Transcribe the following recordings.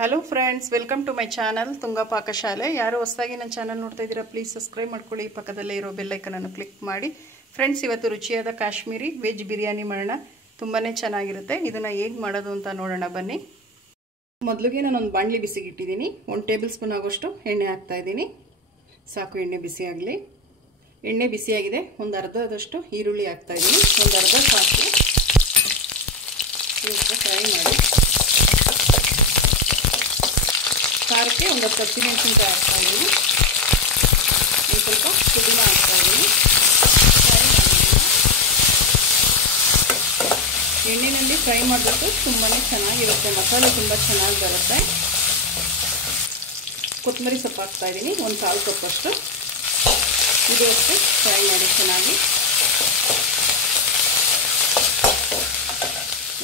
Hello friends, welcome to my channel Tunga Pakashale. ಯಾರು ಹೊಸದಾಗಿ ನನ್ನ ಚಾನಲ್ ನೋಡ್ತಾ ಇದ್ದೀರಾ ಪ್ಲೀಸ್ ಸಬ್ಸ್ಕ್ರೈಬ್ ಮಾಡ್ಕೊಳ್ಳಿ. ಪಕ್ಕದಲ್ಲೇ ಇರೋ ಬೆಲ್ ಐಕನ್ ಅನ್ನು ಕ್ಲಿಕ್ ಮಾಡಿ. ಫ್ರೆಂಡ್ಸ್, ಇವತ್ತು ರುಚಿಯಾದ ಕಾಶ್ಮೀರಿ ವೆಜ್ ಬಿರಿಯಾನಿ ಮಾಡೋಣ. ತುಂಬಾ ಚೆನ್ನಾಗಿರುತ್ತೆ. ಇದನ್ನು ಹೇಗೆ ಮಾಡೋದು ಅಂತ ನೋಡೋಣ ಬನ್ನಿ. ಮೊದಲಿಗೆ ನಾನೊಂದು ಬಾಣಲಿ ಬಿಸಿಗಿಟ್ಟಿದ್ದೀನಿ. 1 ಟೇಬಲ್ ಸ್ಪೂನ್ ಆಗೋಷ್ಟು ಎಣ್ಣೆ ಹಾಕ್ತಾ ಇದ್ದೀನಿ. ಸಾಕು, ಎಣ್ಣೆ ಬಿಸಿ ಆಗಲಿ. ಎಣ್ಣೆ ಬಿಸಿಯಾಗಿದೆ. ಒಂದು ಅರ್ಧದಷ್ಟು ಈರುಳ್ಳಿ ಹಾಕ್ತಾ ಇದ್ದೀನಿ. ಒಂದು ಅರ್ಧ ಸಾಕು. ಫ್ರೈ ಮಾಡಿ. ಖಾರಕ್ಕೆ ಒಂದು 10 ಹಸಿಮೆಣಸಿನಕಾಯಿ ಹಾಕ್ತಾ ಇದ್ದೀನಿ. ಒಂದು ಸ್ವಲ್ಪ ಪುದೀನ ಹಾಕ್ತಾ ಇದ್ದೀನಿ. ಫ್ರೈ ಮಾಡಿ. ಎಣ್ಣೆಯಲ್ಲಿ ಫ್ರೈ ಮಾಡಬೇಕು. ತುಂಬಾ ಚೆನ್ನಾಗಿರುತ್ತೆ. ಮಸಾಲೆ ತುಂಬ ಚೆನ್ನಾಗಿ ಬರುತ್ತೆ. ಕೊತ್ತಂಬರಿ ಸೊಪ್ಪು ಹಾಕ್ತಾ ಇದ್ದೀನಿ. ಒಂದು 1/4 ಕಪ್ಪಷ್ಟು. ಇದು ಅಷ್ಟೇ ಫ್ರೈ ಮಾಡಿ ಚೆನ್ನಾಗಿ.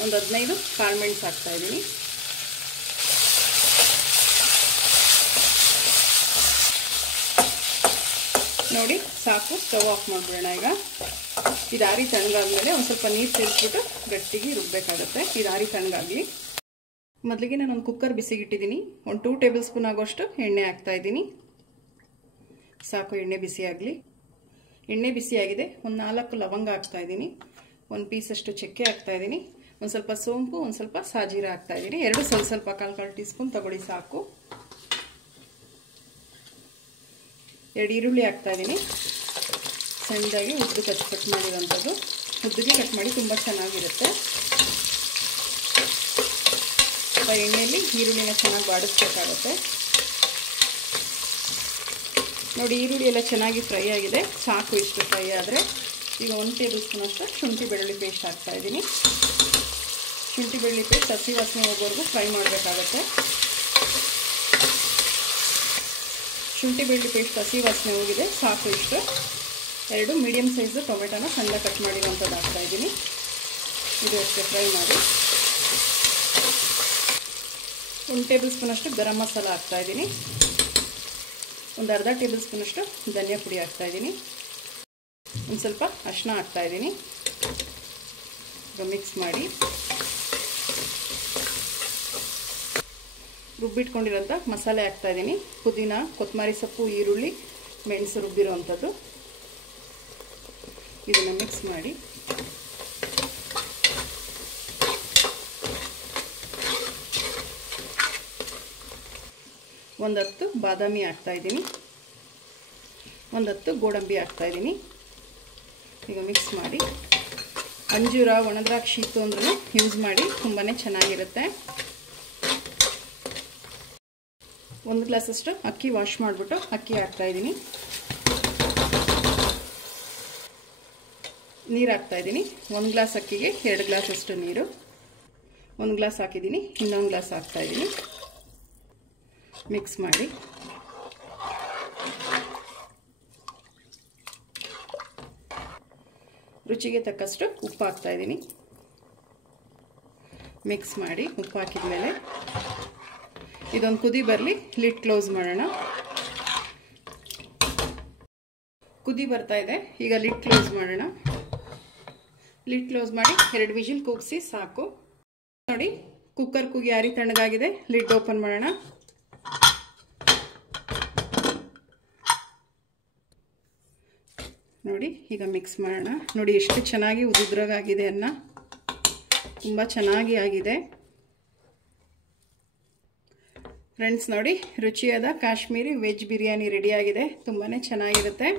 ಒಂದು 15 ಕಾಳುಮೆಣಸು ಹಾಕ್ತಾ ಇದ್ದೀನಿ. ನೋಡಿ, ಸಾಕು. ಸ್ಟವ್ ಆಫ್ ಮಾಡಿಬಿಡೋಣ. ಈಗ ಇದು ಆರಿ ತಣ್ಣಗಾದ್ಮೇಲೆ ಒಂದು ಸ್ವಲ್ಪ ನೀರು ಸೇರಿಸ್ಬಿಟ್ಟು ಗಟ್ಟಿಗೆ ರುಬ್ಬಬೇಕಾಗುತ್ತೆ. ಇದು ಆರಿ ತಣ್ಣಗಾಗಲಿ. ಮೊದಲಿಗೆ ನಾನು ಒಂದು ಕುಕ್ಕರ್ ಬಿಸಿಗಿಟ್ಟಿದ್ದೀನಿ. ಒಂದು 2 ಟೇಬಲ್ ಸ್ಪೂನ್ ಆಗೋಷ್ಟು ಎಣ್ಣೆ ಹಾಕ್ತಾ ಇದ್ದೀನಿ. ಸಾಕು, ಎಣ್ಣೆ ಬಿಸಿ ಆಗಲಿ. ಎಣ್ಣೆ ಬಿಸಿಯಾಗಿದೆ. ಒಂದು 4 ಲವಂಗ ಹಾಕ್ತಾ ಇದ್ದೀನಿ. ಒಂದು ಪೀಸಷ್ಟು ಚಕ್ಕೆ ಹಾಕ್ತಾ ಇದ್ದೀನಿ. ಒಂದು ಸ್ವಲ್ಪ ಸೋಂಪು, ಒಂದು ಸ್ವಲ್ಪ ಸಾಜೀರ ಹಾಕ್ತಾ ಇದ್ದೀನಿ. ಎರಡು ಸ್ವಲ್ಪ ಕಾಲು ಟೀ ಸ್ಪೂನ್ ತಗೊಳ್ಳಿ ಸಾಕು. 2 ಈರುಳ್ಳಿ ಹಾಕ್ತಾ ಇದ್ದೀನಿ. ಸಣ್ಣದಾಗಿ ಉದ್ದು ಕಟ್ ಮಾಡಿರೋಂಥದ್ದು. ಉದ್ದಿಗೆ ಕಟ್ ಮಾಡಿ ತುಂಬ ಚೆನ್ನಾಗಿರುತ್ತೆ. ಎಣ್ಣೆಯಲ್ಲಿ ಈರುಳ್ಳಿನ ಚೆನ್ನಾಗಿ ಬಾಡಿಸ್ಬೇಕಾಗುತ್ತೆ. ನೋಡಿ, ಈರುಳ್ಳಿ ಎಲ್ಲ ಚೆನ್ನಾಗಿ ಫ್ರೈ ಆಗಿದೆ. ಸಾಕು, ಇಷ್ಟು ಫ್ರೈ ಆದರೆ. ಈಗ 1 ಟೇಬಲ್ ಸ್ಪೂನ್ ಅಷ್ಟು ಶುಂಠಿ ಬೆಳ್ಳುಳ್ಳಿ ಪೇಸ್ಟ್ ಹಾಕ್ತಾ ಇದ್ದೀನಿ. ಶುಂಠಿ ಬೆಳ್ಳುಳ್ಳಿ ಪೇಸ್ಟ್ ಹಸಿ ವಾಸನೆ ಹೋಗೋವರೆಗೂ ಫ್ರೈ ಮಾಡಬೇಕಾಗತ್ತೆ. ಶುಂಠಿ ಬೆಳ್ಳುಳ್ಳಿ ಪೇಸ್ಟ್ ಹಸಿ ವಾಸನೆ ಹೋಗಿದೆ. ಸಾಕು, ಇಷ್ಟು. 2 ಮೀಡಿಯಮ್ ಸೈಜು ಟೊಮೆಟೊನ ಸಣ್ಣ ಕಟ್ ಮಾಡಿರೋಂಥದ್ದು ಹಾಕ್ತಾ ಇದ್ದೀನಿ. ಇದು ಅಷ್ಟೇ ಫ್ರೈ ಮಾಡಿ. 1 ಟೇಬಲ್ ಸ್ಪೂನ್ ಅಷ್ಟು ಗರಂ ಮಸಾಲ ಹಾಕ್ತಾ ಇದ್ದೀನಿ. ಒಂದು ಅರ್ಧ ಟೇಬಲ್ ಸ್ಪೂನ್ ಅಷ್ಟು ಧನಿಯಾ ಪುಡಿ ಹಾಕ್ತಾ ಇದ್ದೀನಿ. ಒಂದು ಸ್ವಲ್ಪ ಅರಿಶಿನ ಹಾಕ್ತಾ ಇದ್ದೀನಿ. ಮಿಕ್ಸ್ ಮಾಡಿ. ರುಬ್ಬಿಟ್ಕೊಂಡಿರೋಂಥ ಮಸಾಲೆ ಹಾಕ್ತಾ ಇದ್ದೀನಿ. ಪುದೀನ, ಕೊತ್ತಂಬರಿ ಸೊಪ್ಪು, ಈರುಳ್ಳಿ, ಮೆಣಸು ರುಬ್ಬಿರೋವಂಥದ್ದು. ಇದನ್ನು ಮಿಕ್ಸ್ ಮಾಡಿ. ಒಂದು 10 ಬಾದಾಮಿ ಹಾಕ್ತಾ ಇದ್ದೀನಿ. ಒಂದು 10 ಗೋಡಂಬಿ ಹಾಕ್ತಾ ಇದ್ದೀನಿ. ಈಗ ಮಿಕ್ಸ್ ಮಾಡಿ. ಅಂಜೂರ, ಒಣದ್ರಾಕ್ಷಿ ಇತ್ತು ಅಂದ್ರೂ ಯೂಸ್ ಮಾಡಿ. ತುಂಬಾ ಚೆನ್ನಾಗಿರುತ್ತೆ. 1 ಗ್ಲಾಸಷ್ಟು ಅಕ್ಕಿ ವಾಶ್ ಮಾಡಿಬಿಟ್ಟು ಅಕ್ಕಿ ಹಾಕ್ತಾ ಇದ್ದೀನಿ. ನೀರು ಹಾಕ್ತಾ ಇದ್ದೀನಿ. 1 ಗ್ಲಾಸ್ ಅಕ್ಕಿಗೆ 2 ಗ್ಲಾಸಷ್ಟು ನೀರು. 1 ಗ್ಲಾಸ್ ಹಾಕಿದ್ದೀನಿ. ಇನ್ನೊಂದು ಗ್ಲಾಸ್ ಹಾಕ್ತಾ ಇದ್ದೀನಿ. ಮಿಕ್ಸ್ ಮಾಡಿ. ರುಚಿಗೆ ತಕ್ಕಷ್ಟು ಉಪ್ಪು ಹಾಕ್ತಾ ಇದ್ದೀನಿ. ಮಿಕ್ಸ್ ಮಾಡಿ. ಉಪ್ಪು ಹಾಕಿದ ಮೇಲೆ ಇದೊಂದು ಕುದಿ ಬರಲಿ. ಲಿಡ್ ಕ್ಲೋಸ್ ಮಾಡೋಣ. ಕುದಿ ಬರ್ತಾ ಇದೆ. ಈಗ ಲಿಡ್ ಕ್ಲೋಸ್ ಮಾಡೋಣ. ಲಿಡ್ ಕ್ಲೋಸ್ ಮಾಡಿ 2 ವಿಜಿಲ್ ಕೂಗಿಸಿ ಸಾಕು. ನೋಡಿ, ಕುಕ್ಕರ್ ಕೂಗಿ ಆರಿ ತಣ್ಣಗಾಗಿದೆ. ಲಿಡ್ ಓಪನ್ ಮಾಡೋಣ. ನೋಡಿ, ಈಗ ಮಿಕ್ಸ್ ಮಾಡೋಣ. ನೋಡಿ, ಎಷ್ಟು ಚೆನ್ನಾಗಿ ಉದುದ್ರಾಗಿದೆ ಅನ್ನ. ತುಂಬ ಚೆನ್ನಾಗಿ ಆಗಿದೆ. ಫ್ರೆಂಡ್ಸ್, ನೋಡಿ, ರುಚಿಯಾದ ಕಾಶ್ಮೀರಿ ವೆಜ್ ಬಿರಿಯಾನಿ ರೆಡಿಯಾಗಿದೆ. ತುಂಬಾ ಚೆನ್ನಾಗಿರುತ್ತೆ.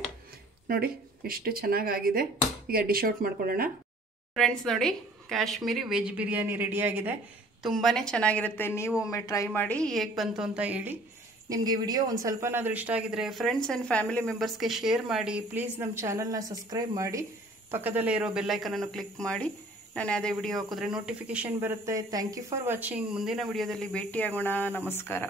ನೋಡಿ, ಎಷ್ಟು ಚೆನ್ನಾಗಾಗಿದೆ. ಈಗ ಡಿಶ್ ಔಟ್ ಮಾಡ್ಕೊಳ್ಳೋಣ. ಫ್ರೆಂಡ್ಸ್, ನೋಡಿ, ಕಾಶ್ಮೀರಿ ವೆಜ್ ಬಿರಿಯಾನಿ ರೆಡಿಯಾಗಿದೆ. ತುಂಬಾ ಚೆನ್ನಾಗಿರುತ್ತೆ. ನೀವು ಒಮ್ಮೆ ಟ್ರೈ ಮಾಡಿ ಹೇಗೆ ಬಂತು ಅಂತ ಹೇಳಿ. ನಿಮಗೆ ವಿಡಿಯೋ ಒಂದು ಸ್ವಲ್ಪನಾದರೂ ಇಷ್ಟ ಆಗಿದ್ರೆ ಫ್ರೆಂಡ್ಸ್ ಆ್ಯಂಡ್ ಫ್ಯಾಮಿಲಿ ಮೆಂಬರ್ಸ್ಗೆ ಶೇರ್ ಮಾಡಿ. ಪ್ಲೀಸ್ ನಮ್ಮ ಚಾನಲ್ನ ಸಬ್ಸ್ಕ್ರೈಬ್ ಮಾಡಿ. ಪಕ್ಕದಲ್ಲೇ ಇರೋ ಬೆಲ್ಲೈಕನನ್ನು ಕ್ಲಿಕ್ ಮಾಡಿ. ನಾನು ಯಾವುದೇ ವಿಡಿಯೋ ಹಾಕಿದ್ರೆ ನೋಟಿಫಿಕೇಷನ್ ಬರುತ್ತೆ. Thank you for watching. ಮುಂದಿನ ವಿಡಿಯೋದಲ್ಲಿ ಭೇಟಿಯಾಗೋಣ. ನಮಸ್ಕಾರ.